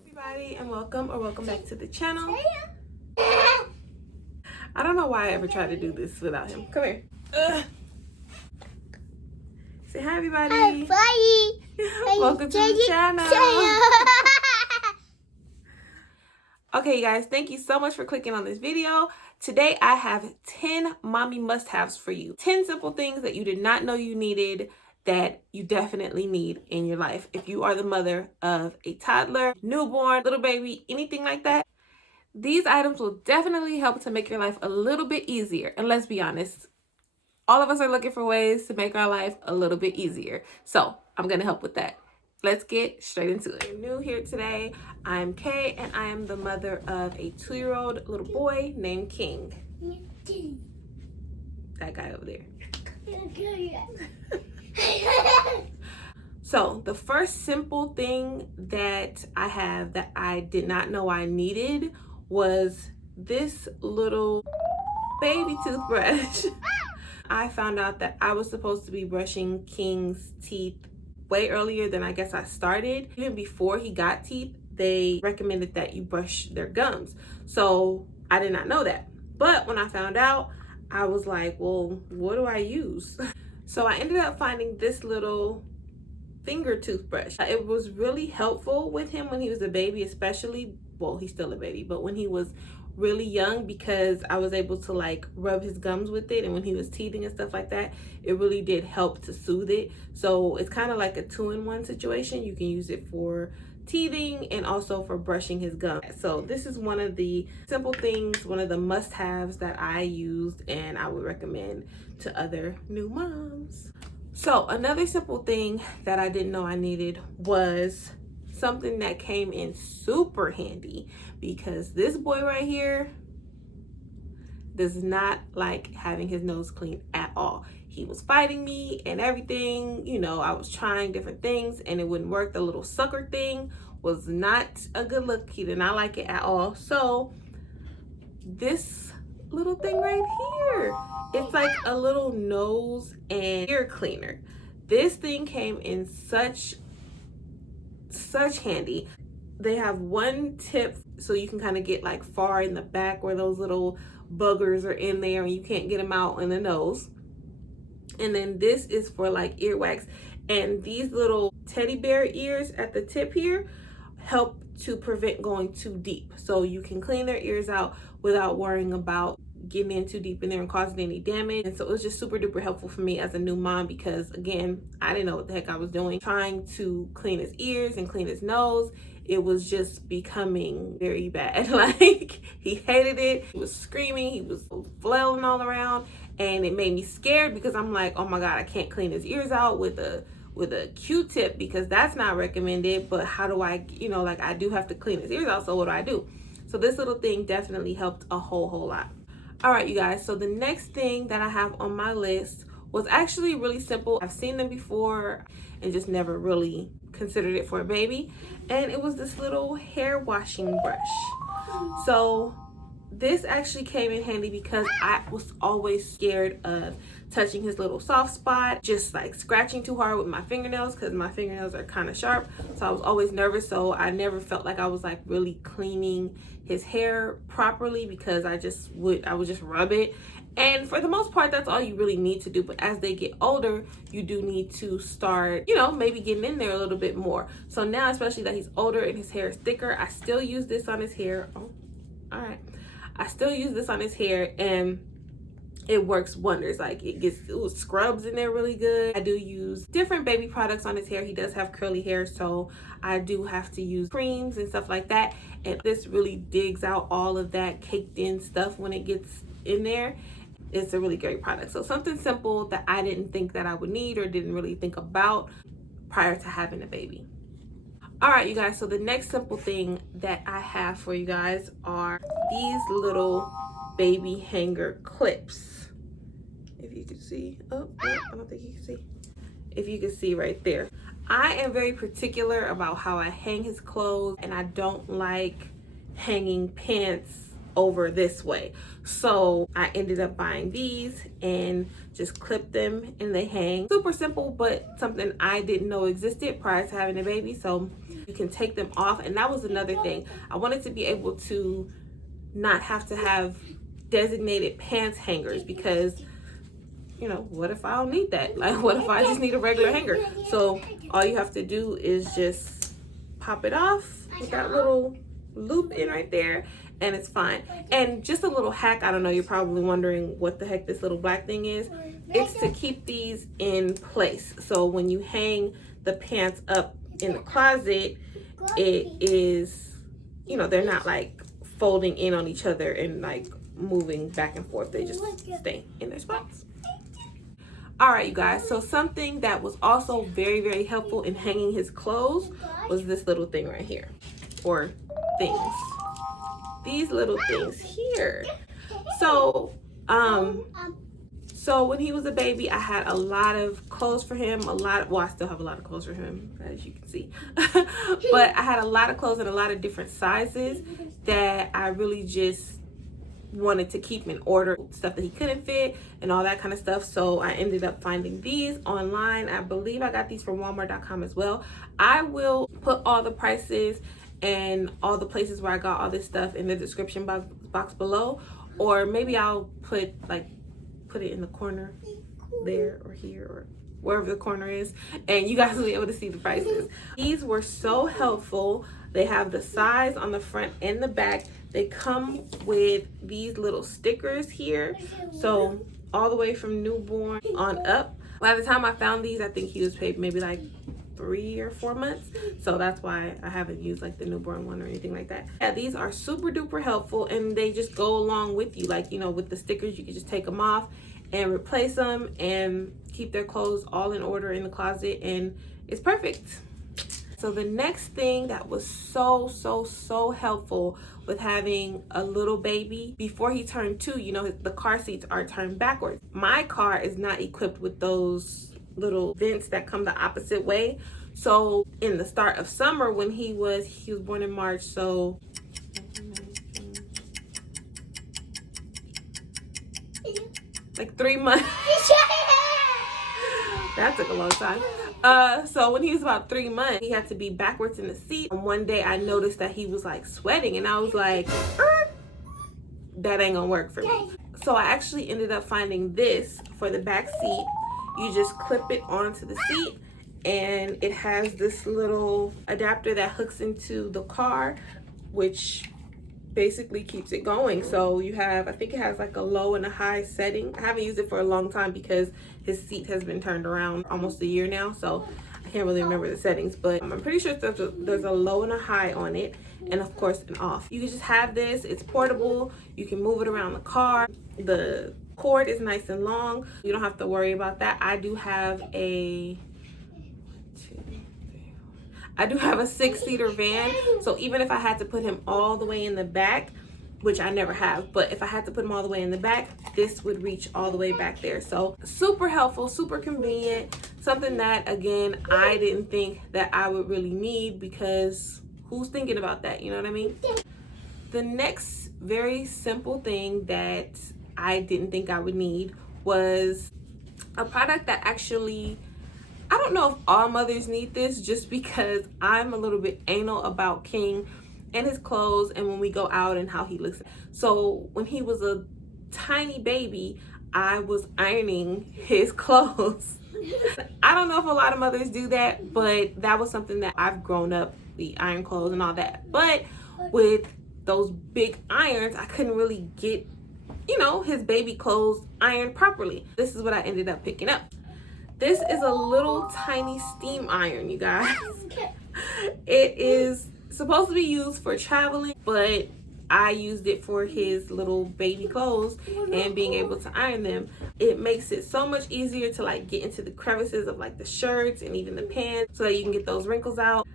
Everybody, and welcome back to the channel. I don't know why I ever tried to do this without him. Come here. Say hi, everybody. Hi, Welcome to the channel. Okay, you guys, thank you so much for clicking on this video. Today, I have 10 mommy must-haves for you. 10 simple things that you did not know you needed that you definitely need in your life. If you are the mother of a toddler, newborn, little baby, anything like that, these items will definitely help to make your life a little bit easier. And let's be honest, all of us are looking for ways to make our life a little bit easier. So I'm going to help with that. Let's get straight into it. If you're new here today, I'm Kay, and I am the mother of a 2-year-old little boy named King. That guy over there. So the first simple thing that I have that I did not know I needed was this little baby toothbrush. I found out that I was supposed to be brushing King's teeth way earlier than I guess I started. Even before he got teeth, they recommended that you brush their gums. So I did not know that. But when I found out, I was like, well, what do I use? So I ended up finding this little finger toothbrush. It was really helpful with him when he was a baby, especially, well, he's still a baby, but when he was really young, because I was able to like rub his gums with it, and when he was teething and stuff like that, it really did help to soothe it. So it's kind of like a 2-in-1 situation. You can use it for teething and also for brushing his gums. So this is one of the simple things, one of the must-haves that I used and I would recommend to other new moms. So another simple thing that I didn't know I needed was something that came in super handy, because this boy right here does not like having his nose clean at all. He was fighting me and everything. You know, I was trying different things and it wouldn't work. The little sucker thing was not a good look. He did not like it at all. So this little thing right here, it's like a little nose and ear cleaner. This thing came in such handy. They have one tip so you can kind of get like far in the back where those little buggers are in there and you can't get them out in the nose. And then this is for like earwax, and these little teddy bear ears at the tip here help to prevent going too deep, so you can clean their ears out without worrying about getting in too deep in there and causing any damage. And so it was just super duper helpful for me as a new mom, because again, I didn't know what the heck I was doing trying to clean his ears and clean his nose. It was just becoming very bad. Like, he hated it. He was screaming, he was flailing all around, and it made me scared because I'm like, oh my god, I can't clean his ears out with a Q-tip because that's not recommended. But how do I, you know, like, I do have to clean his ears out, so what do I do? So this little thing definitely helped a whole lot. All right, you guys, so the next thing that I have on my list was actually really simple. I've seen them before and just never really considered it for a baby, and it was this little hair washing brush. So this actually came in handy because I was always scared of touching his little soft spot, just like scratching too hard with my fingernails, because my fingernails are kind of sharp. So I was always nervous. So I never felt like I was like really cleaning his hair properly, because I would just rub it. And for the most part, that's all you really need to do. But as they get older, you do need to start, you know, maybe getting in there a little bit more. So now, especially that he's older and his hair is thicker, I still use this on his hair. Oh, all right. I still use this on his hair, and it works wonders. Like, it gets scrubs in there really good. I do use different baby products on his hair. He does have curly hair, so I do have to use creams and stuff like that. And this really digs out all of that caked in stuff when it gets in there. It's a really great product. So something simple that I didn't think that I would need or didn't really think about prior to having a baby. All right, you guys, so the next simple thing that I have for you guys are these little baby hanger clips. If you can see, oh, I don't think you can see. If you can see right there. I am very particular about how I hang his clothes, and I don't like hanging pants over this way. So I ended up buying these and just clip them and they hang. Super simple, but something I didn't know existed prior to having a baby. So you can take them off. And that was another thing. I wanted to be able to not have to have designated pants hangers, because you know, what if I don't need that? Like, what if I just need a regular hanger? So all you have to do is just pop it off with that little loop in right there, and it's fine. And just a little hack, I don't know, you're probably wondering what the heck this little black thing is. It's to keep these in place. So when you hang the pants up in the closet, it is, you know, they're not like folding in on each other and like moving back and forth. They just stay in their spots. All right, you guys, so something that was also very, very helpful in hanging his clothes was this little thing right here, or things, these little things here. So so when he was a baby, I had a lot of clothes for him, well, I still have a lot of clothes for him, as you can see. But I had a lot of clothes in a lot of different sizes that I really just wanted to keep in order, stuff that he couldn't fit and all that kind of stuff. So I ended up finding these online. I believe I got these from Walmart.com as well. I will put all the prices and all the places where I got all this stuff in the description box below, or maybe I'll put it in the corner there or here or wherever the corner is, and you guys will be able to see the prices. These were so helpful. They have the size on the front and the back. They come with these little stickers here, so all the way from newborn on up. By the time I found these, I think he was maybe like 3 or 4 months, so that's why I haven't used like the newborn one or anything like that. Yeah, these are super duper helpful, and they just go along with you. Like, you know, with the stickers, you can just take them off and replace them and keep their clothes all in order in the closet, and it's perfect. So the next thing that was so helpful with having a little baby, before he turned 2, you know, the car seats are turned backwards. My car is not equipped with those little vents that come the opposite way. So in the start of summer, when he was born in March, so like 3 months. That took a long time. So when he was about 3 months, he had to be backwards in the seat. And one day I noticed that he was like sweating, and I was like, that ain't gonna work for me. So I actually ended up finding this for the back seat. You just clip it onto the seat, and it has this little adapter that hooks into the car, which basically keeps it going. So you have, I think it has like a low and a high setting. I haven't used it for a long time because his seat has been turned around almost a year now, so I can't really remember the settings, but I'm pretty sure there's a low and a high on it, and of course an off. You can just have this. It's portable. You can move it around the car. The cord is nice and long. You don't have to worry about that. I do have a 6-seater van, so even if I had to put him all the way in the back, which I never have, but if I had to put him all the way in the back, this would reach all the way back there. So super helpful, super convenient, something that, again, I didn't think that I would really need, because who's thinking about that, you know what I mean? The next very simple thing that I didn't think I would need was a product that actually, I don't know if all mothers need this, just because I'm a little bit anal about King and his clothes and when we go out and how he looks. So when he was a tiny baby, I was ironing his clothes. I don't know if a lot of mothers do that, but that was something that I've grown up, the iron clothes and all that. But with those big irons, I couldn't really get, you know, his baby clothes ironed properly. This is what I ended up picking up. This is a little tiny steam iron, you guys. It is supposed to be used for traveling, but I used it for his little baby clothes and being able to iron them. It makes it so much easier to get into the crevices of the shirts and even the pants, so that you can get those wrinkles out.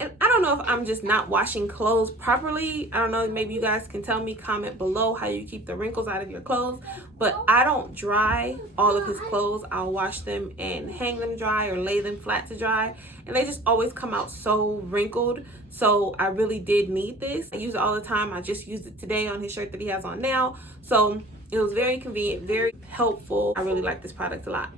And I don't know if I'm just not washing clothes properly. I don't know, maybe you guys can tell me, comment below how you keep the wrinkles out of your clothes. But I don't dry all of his clothes. I'll wash them and hang them dry or lay them flat to dry, and they just always come out so wrinkled. So I really did need this. I use it all the time. I just used it today on his shirt that he has on now. So it was very convenient, very helpful. I really like this product a lot.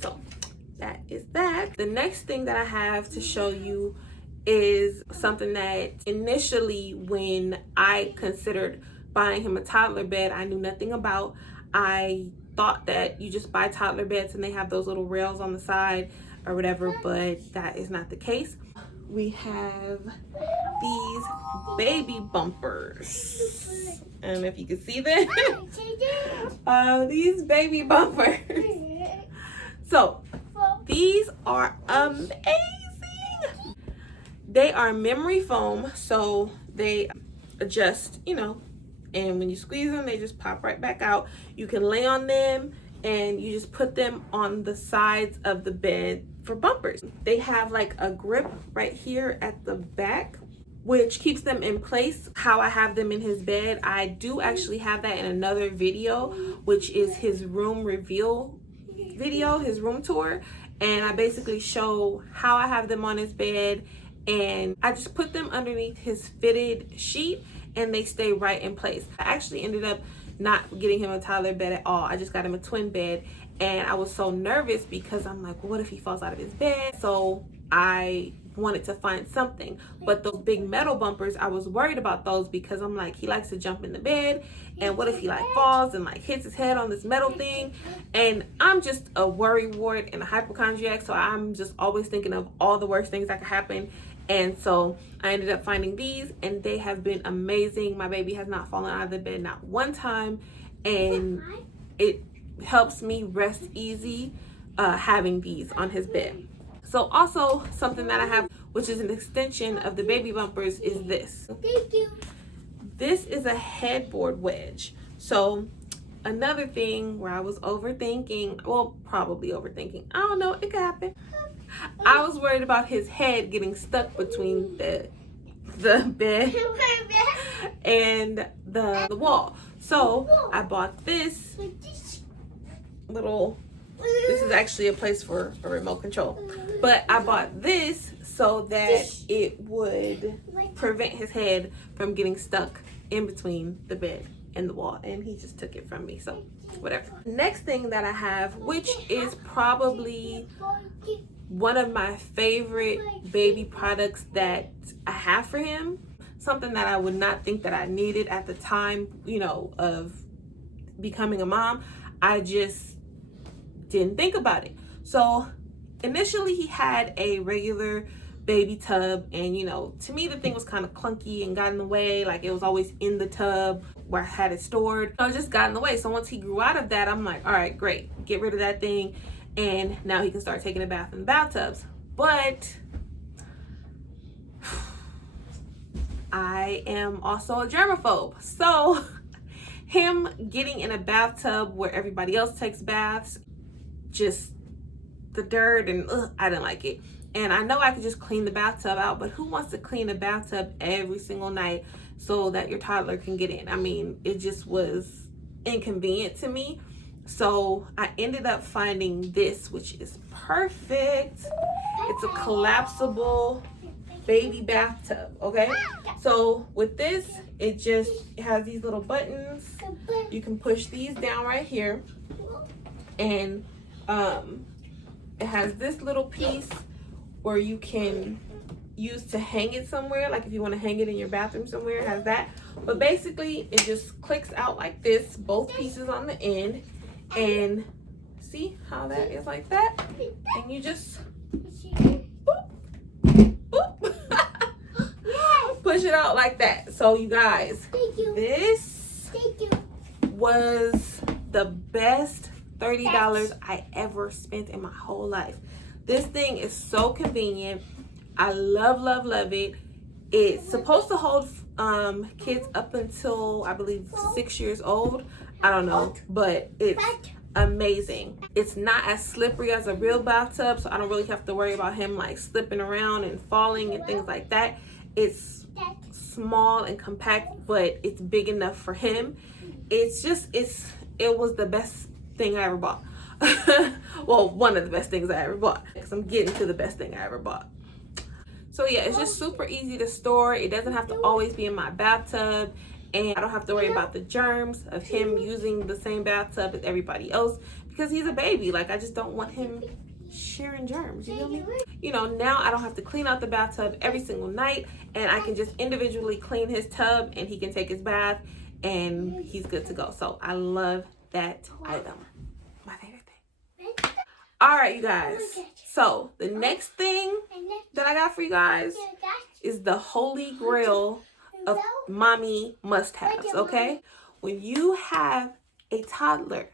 So that is that. The next thing that I have to show you is something that initially, when I considered buying him a toddler bed, I knew nothing about. I thought that you just buy toddler beds and they have those little rails on the side or whatever, but that is not the case. We have these baby bumpers. I don't know if you can see them. These baby bumpers. So these are amazing. They are memory foam, so they adjust, you know, and when you squeeze them, they just pop right back out. You can lay on them and you just put them on the sides of the bed for bumpers. They have like a grip right here at the back, which keeps them in place. How I have them in his bed, I do actually have that in another video, which is his room reveal video, his room tour. And I basically show how I have them on his bed, and I just put them underneath his fitted sheet and they stay right in place. I actually ended up not getting him a toddler bed at all. I just got him a twin bed, and I was so nervous because I'm like, well, what if he falls out of his bed? So I wanted to find something. But those big metal bumpers, I was worried about those because I'm like, he likes to jump in the bed, and what if he like falls and like hits his head on this metal thing? And I'm just a worry wart and a hypochondriac, so I'm just always thinking of all the worst things that could happen. And so I ended up finding these, and they have been amazing. My baby has not fallen out of the bed not one time, and it helps me rest easy having these on his bed. So also something that I have, which is an extension of the baby bumpers, is this. Thank you. This is a headboard wedge. So another thing where I was overthinking, well, probably overthinking, I don't know, it could happen. I was worried about his head getting stuck between the bed and the wall. So I bought this little, this is actually a place for a remote control, but I bought this so that it would prevent his head from getting stuck in between the bed and the wall, and he just took it from me, so whatever. Next thing that I have, which is probably one of my favorite baby products that I have for him, something that I would not think that I needed at the time, you know, of becoming a mom. I just didn't think about it. So initially he had a regular baby tub, and you know, to me the thing was kind of clunky and got in the way. Like, it was always in the tub where I had it stored, so it just got in the way. So once he grew out of that, I'm like, all right, great, get rid of that thing, and now he can start taking a bath in the bathtubs. But I am also a germaphobe, so him getting in a bathtub where everybody else takes baths, just the dirt, and I didn't like it. And I know I could just clean the bathtub out, but who wants to clean a bathtub every single night so that your toddler can get in? I mean, it just was inconvenient to me. So I ended up finding this, which is perfect. It's a collapsible baby bathtub, okay? So with this, it just has these little buttons. You can push these down right here, and it has this little piece where you can use to hang it somewhere. Like if you want to hang it in your bathroom somewhere, it has that. But basically it just clicks out like this, both pieces on the end, and see how that is like that, and you just boop, boop. Push it out like that. So you guys, this was the best $30 I ever spent in my whole life. This thing is so convenient. I love it. It's supposed to hold kids up until I believe 6 years old. I don't know, but it's amazing. It's not as slippery as a real bathtub, so I don't really have to worry about him like slipping around and falling and things like that. It's small and compact, but it's big enough for him. It was the best thing I ever bought. Well, one of the best things I ever bought, because I'm getting to the best thing I ever bought. So yeah, it's just super easy to store. It doesn't have to always be in my bathtub, and I don't have to worry about the germs of him using the same bathtub as everybody else, because he's a baby. Like, I just don't want him sharing germs, you know what I mean? You know, now I don't have to clean out the bathtub every single night, and I can just individually clean his tub, and he can take his bath, and he's good to go. So I love that item. My favorite thing. All right, you guys. So the next thing that I got for you guys is the holy grail of mommy must-haves, okay? When you have a toddler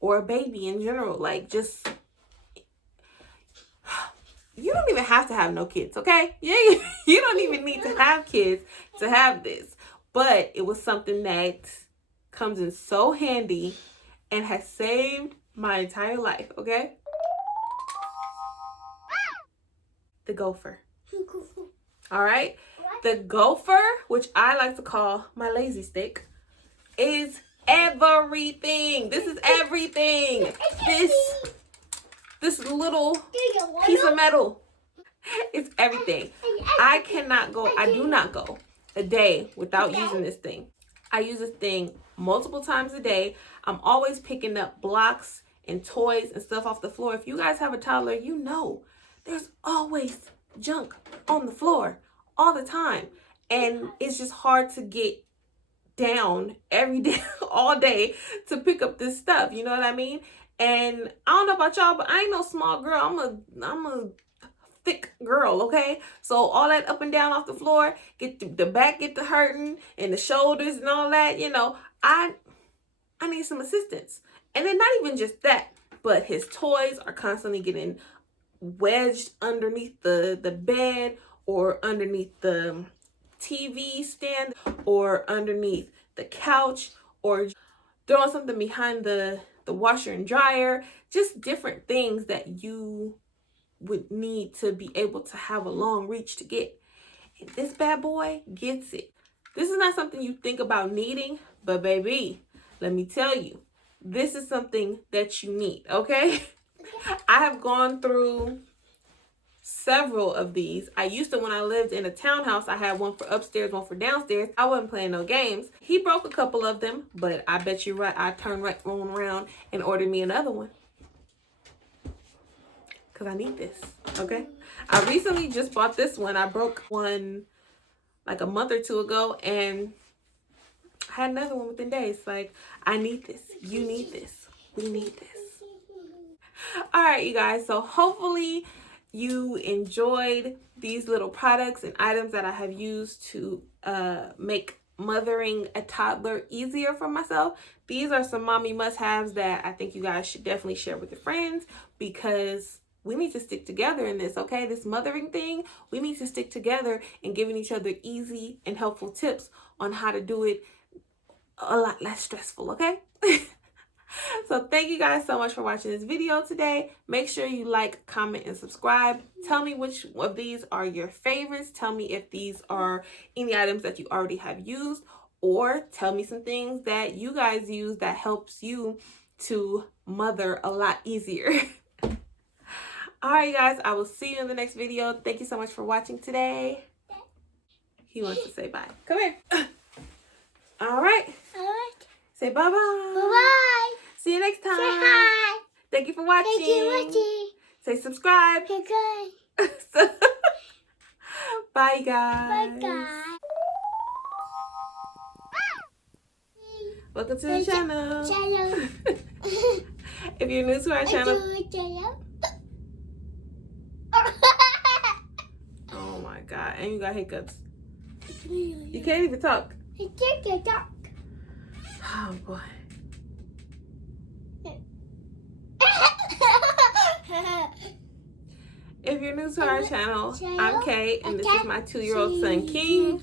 or a baby in general, like, just, you don't even have to have no kids, okay? You don't even need to have kids to have this. But it was something that comes in so handy and has saved my entire life, okay? The gopher. All right? The gopher, which I like to call my lazy stick, is everything. This is everything. This little piece of metal, it's everything. I do not go a day without using this thing. I use this thing multiple times a day. I'm always picking up blocks and toys and stuff off the floor. If you guys have a toddler, you know there's always junk on the floor all the time. And it's just hard to get down every day, all day, to pick up this stuff. You know what I mean? And I don't know about y'all, but I ain't no small girl. I'm a thick girl, okay? So all that up and down off the floor, the back get to hurting, and the shoulders and all that, you know, I need some assistance. And then not even just that, but his toys are constantly getting wedged underneath the bed, or underneath the TV stand, or underneath the couch, or throwing something behind the washer and dryer. Just different things that you would need to be able to have a long reach to get. And this bad boy gets it. This is not something you think about needing, but baby, let me tell you, this is something that you need, okay? I have gone through several of these. I used to, when I lived in a townhouse, I had one for upstairs, one for downstairs. I wasn't playing no games. He broke a couple of them, but I bet you right, I turned right on around and ordered me another one, because I need this, okay? I recently just bought this one. I broke one like a month or two ago, and I had another one within days. Like, I need this. You need this. We need this. All right, you guys. So hopefully you enjoyed these little products and items that I have used to make mothering a toddler easier for myself. These are some mommy must-haves that I think you guys should definitely share with your friends, because we need to stick together in this, okay? This mothering thing, we need to stick together in giving each other easy and helpful tips on how to do it a lot less stressful, okay? So thank you guys so much for watching this video today. Make sure you like, comment, and subscribe. Tell me which of these are your favorites. Tell me if these are any items that you already have used, or tell me some things that you guys use that helps you to mother a lot easier. All right, guys, I will see you in the next video. Thank you so much for watching today. He wants to say bye. Come here. All right. Say bye-bye. Bye-bye. See you next time. Say hi. Thank you for watching. Thank you for watching. Say subscribe. Okay. Bye, guys. Bye, guys. Welcome to the channel. If you're new to our channel. Oh my God. And you got hiccups. You can't even talk. I can't talk. Oh boy. If you're new to our channel, I'm Kay, and this is my 2-year-old son, King.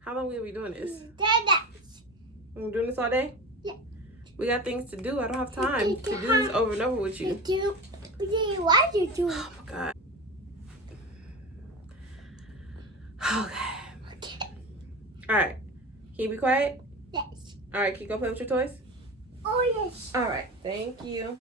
How long will we be doing this? We're doing this all day? Yeah. We got things to do. I don't have time to do this over and over with you. Why did you do it? Oh my God. Okay. All right. Can you be quiet? Yes. All right. Can you go play with your toys? Oh, yes. All right. Thank you.